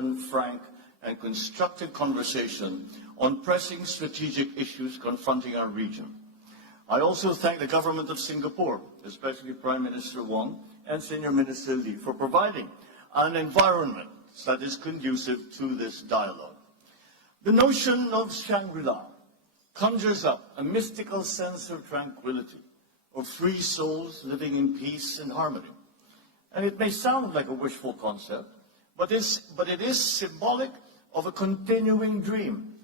open, frank, and constructive conversation on pressing strategic issues confronting our region. I also thank the government of Singapore, especially Prime Minister Wong and Senior Minister Lee, for providing an environment that is conducive to this dialogue. The notion of Shangri-La conjures up a mystical sense of tranquility, of free souls living in peace and harmony. And it may sound like a wishful concept, but it is symbolic of a continuing dream,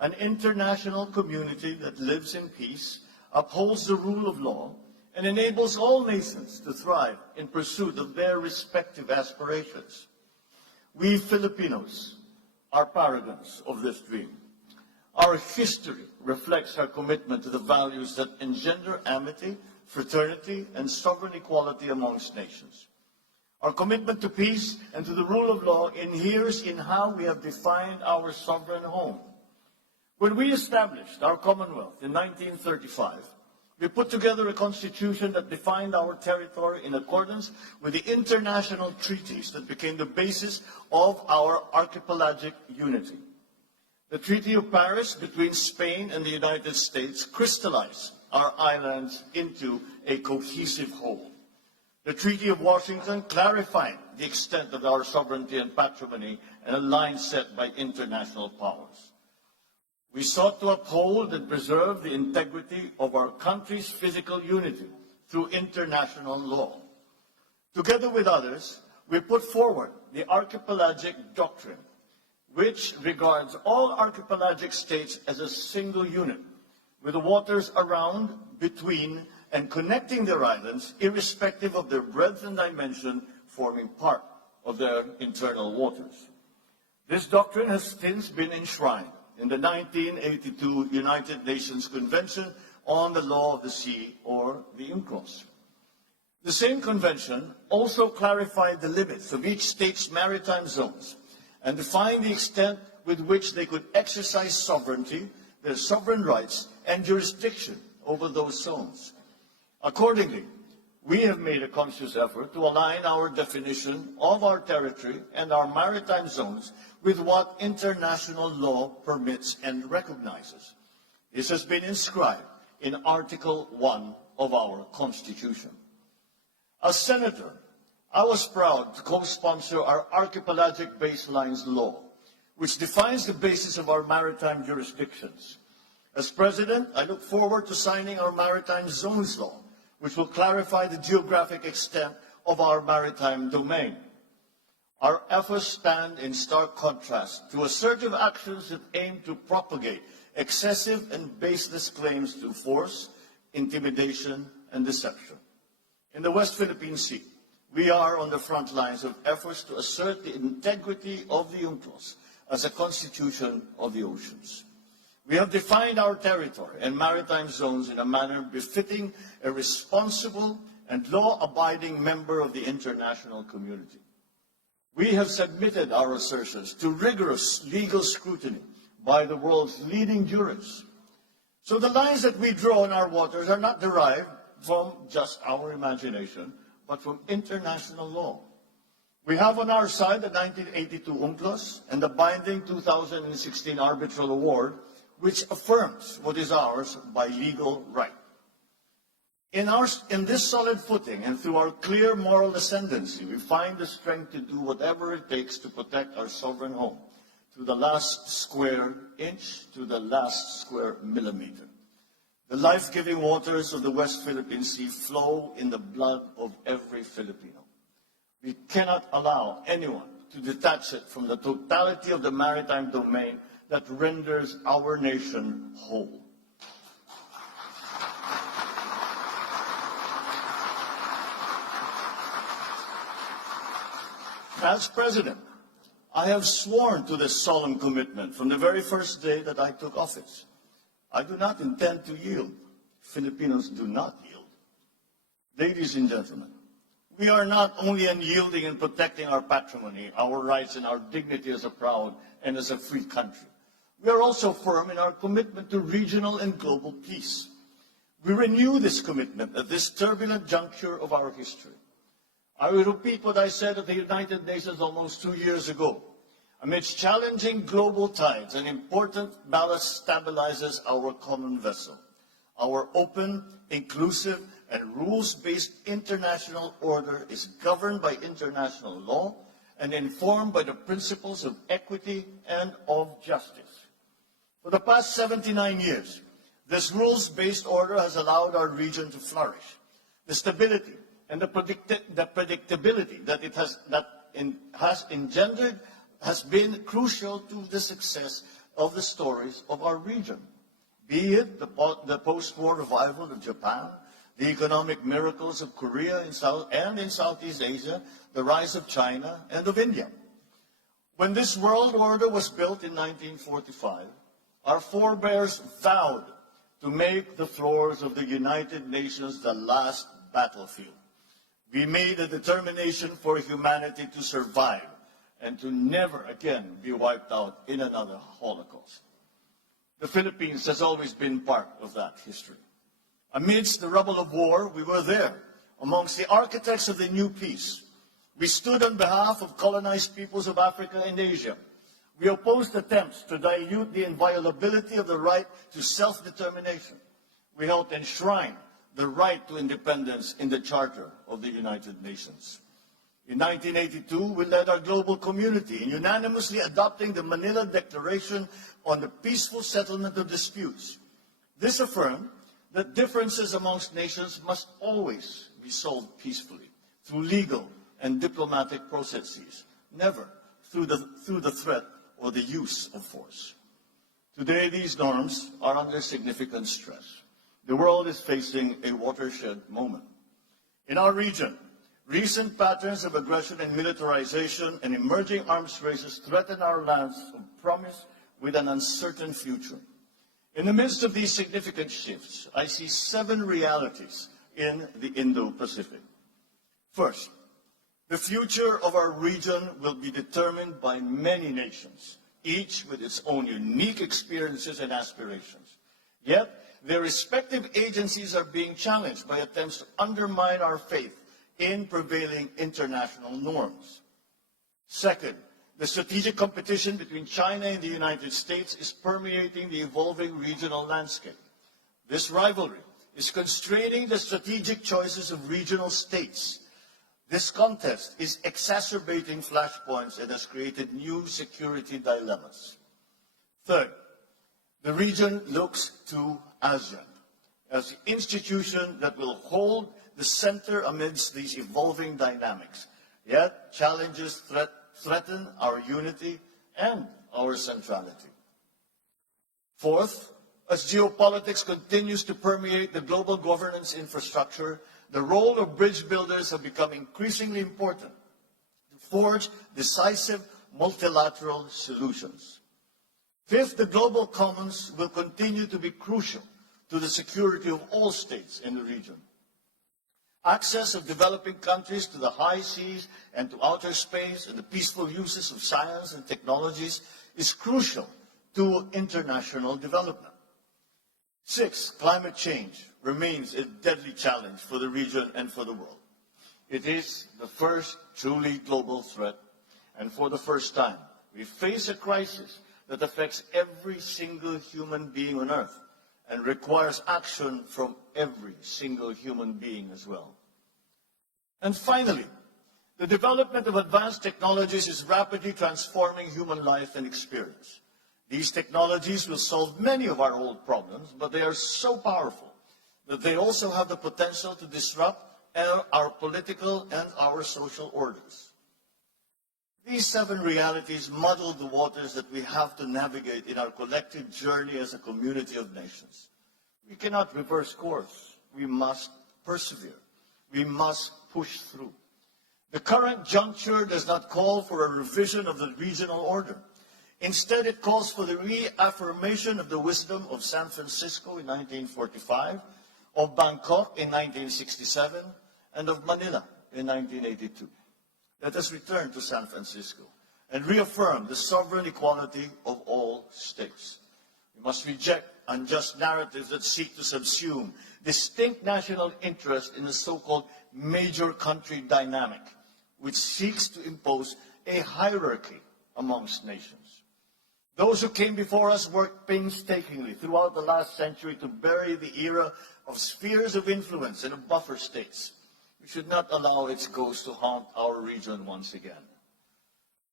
an international community that lives in peace, upholds the rule of law, and enables all nations to thrive in pursuit of their respective aspirations. We Filipinos are paragons of this dream. Our history reflects our commitment to the values that engender amity, fraternity, and sovereign equality amongst nations. Our commitment to peace and to the rule of law inheres in how we have defined our sovereign home. When we established our Commonwealth in 1935, we put together a constitution that defined our territory in accordance with the international treaties that became the basis of our archipelagic unity. The Treaty of Paris between Spain and the United States crystallized our islands into a cohesive whole. The Treaty of Washington clarified the extent of our sovereignty and patrimony and a line set by international powers. We sought to uphold and preserve the integrity of our country's physical unity through international law. Together with others, we put forward the Archipelagic Doctrine, which regards all archipelagic states as a single unit, with the waters around, between, and connecting their islands, irrespective of their breadth and dimension, forming part of their internal waters. This doctrine has since been enshrined in the 1982 United Nations Convention on the Law of the Sea, or the UNCLOS. The same convention also clarified the limits of each state's maritime zones and defined the extent with which they could exercise sovereignty, their sovereign rights, and jurisdiction over those zones. Accordingly, we have made a conscious effort to align our definition of our territory and our maritime zones with what international law permits and recognizes. This has been inscribed in Article 1 of our Constitution. As Senator, I was proud to co-sponsor our Archipelagic Baselines Law, which defines the basis of our maritime jurisdictions. As President, I look forward to signing our Maritime Zones Law, which will clarify the geographic extent of our maritime domain. Our efforts stand in stark contrast to assertive actions that aim to propagate excessive and baseless claims through force, intimidation, and deception. In the West Philippine Sea, we are on the front lines of efforts to assert the integrity of the UNCLOS as a constitution of the oceans. We have defined our territory and maritime zones in a manner befitting a responsible and law-abiding member of the international community. We have submitted our assertions to rigorous legal scrutiny by the world's leading jurists. So the lines that we draw in our waters are not derived from just our imagination, but from international law. We have on our side the 1982 UNCLOS and the binding 2016 Arbitral Award, which affirms what is ours by legal right. In this solid footing and through our clear moral ascendancy, we find the strength to do whatever it takes to protect our sovereign home, to the last square inch, to the last square millimeter. The life-giving waters of the West Philippine Sea flow in the blood of every Filipino. We cannot allow anyone to detach it from the totality of the maritime domain that renders our nation whole. As President, I have sworn to this solemn commitment from the very first day that I took office. I do not intend to yield. Filipinos do not yield. Ladies and gentlemen, we are not only unyielding in protecting our patrimony, our rights, and our dignity as a proud and as a free country. We are also firm in our commitment to regional and global peace. We renew this commitment at this turbulent juncture of our history. I will repeat what I said at the United Nations almost 2 years ago. Amidst challenging global tides, an important ballast stabilizes our common vessel. Our open, inclusive, and rules-based international order is governed by international law and informed by the principles of equity and of justice. For the past 79 years, this rules-based order has allowed our region to flourish. The stability and the predictability that it has engendered has been crucial to the success of the stories of our region, be it the post-war revival of Japan, the economic miracles of Korea in Southeast Asia, the rise of China and of India. When this world order was built in 1945, our forebears vowed to make the floors of the United Nations the last battlefield. We made a determination for humanity to survive and to never again be wiped out in another Holocaust. The Philippines has always been part of that history. Amidst the rubble of war, we were there, amongst the architects of the new peace. We stood on behalf of colonized peoples of Africa and Asia. We opposed attempts to dilute the inviolability of the right to self-determination. We helped enshrine the right to independence in the Charter of the United Nations. In 1982, we led our global community in unanimously adopting the Manila Declaration on the Peaceful Settlement of Disputes. This affirmed that differences amongst nations must always be solved peacefully, through legal and diplomatic processes, never through the threat or the use of force. Today, these norms are under significant stress. The world is facing a watershed moment. In our region, recent patterns of aggression and militarization and emerging arms races threaten our lands of promise with an uncertain future. In the midst of these significant shifts, I see 7 realities in the Indo-Pacific. First, the future of our region will be determined by many nations, each with its own unique experiences and aspirations. Yet, their respective agencies are being challenged by attempts to undermine our faith in prevailing international norms. Second, the strategic competition between China and the United States is permeating the evolving regional landscape. This rivalry is constraining the strategic choices of regional states. This contest is exacerbating flashpoints and has created new security dilemmas. Third, the region looks to ASEAN as the institution that will hold the center amidst these evolving dynamics. Yet, challenges threaten our unity and our centrality. Fourth, as geopolitics continues to permeate the global governance infrastructure, the role of bridge builders has become increasingly important to forge decisive multilateral solutions. Fifth, the global commons will continue to be crucial to the security of all states in the region. Access of developing countries to the high seas and to outer space and the peaceful uses of science and technologies is crucial to international development. Sixth, climate change remains a deadly challenge for the region and for the world. It is the first truly global threat, and for the first time, we face a crisis that affects every single human being on Earth and requires action from every single human being as well. And finally, the development of advanced technologies is rapidly transforming human life and experience. These technologies will solve many of our old problems, but they are so powerful that they also have the potential to disrupt our political and our social orders. These 7 realities muddle the waters that we have to navigate in our collective journey as a community of nations. We cannot reverse course. We must persevere. We must push through. The current juncture does not call for a revision of the regional order. Instead, it calls for the reaffirmation of the wisdom of San Francisco in 1945, of Bangkok in 1967, and of Manila in 1982. Let us return to San Francisco and reaffirm the sovereign equality of all states. We must reject unjust narratives that seek to subsume distinct national interest in the so-called major country dynamic, which seeks to impose a hierarchy amongst nations. Those who came before us worked painstakingly throughout the last century to bury the era of spheres of influence and of buffer states. We should not allow its ghost to haunt our region once again.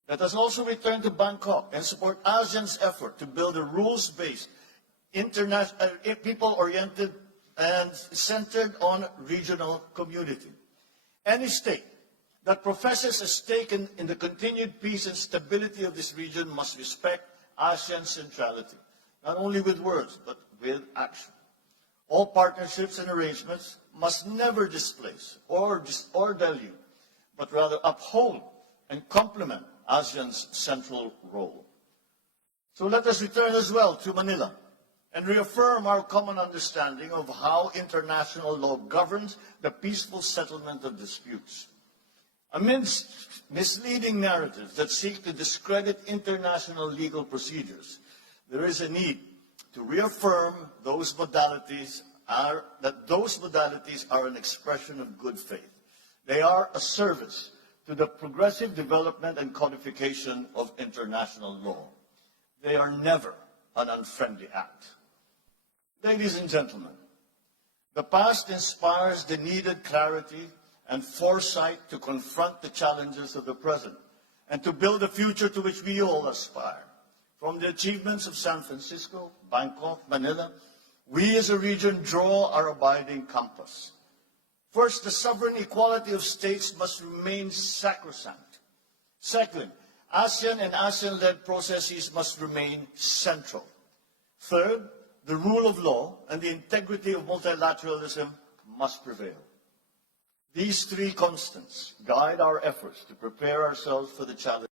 Let us also return to Bangkok and support ASEAN's effort to build a rules-based, people-oriented, and centered on regional community. Any state that professes a stake in the continued peace and stability of this region must respect ASEAN centrality, not only with words, but with action. All partnerships and arrangements must never displace or dilute, but rather uphold and complement ASEAN's central role. So let us return as well to Manila and reaffirm our common understanding of how international law governs the peaceful settlement of disputes. Amidst misleading narratives that seek to discredit international legal procedures, there is a need to reaffirm those modalities are an expression of good faith. They are a service to the progressive development and codification of international law. They are never an unfriendly act. Ladies and gentlemen, the past inspires the needed clarity and foresight to confront the challenges of the present and to build a future to which we all aspire. From the achievements of San Francisco, Bangkok, Manila, we as a region draw our abiding compass. First, the sovereign equality of states must remain sacrosanct. Second, ASEAN and ASEAN-led processes must remain central. Third, the rule of law and the integrity of multilateralism must prevail. These three constants guide our efforts to prepare ourselves for the challenge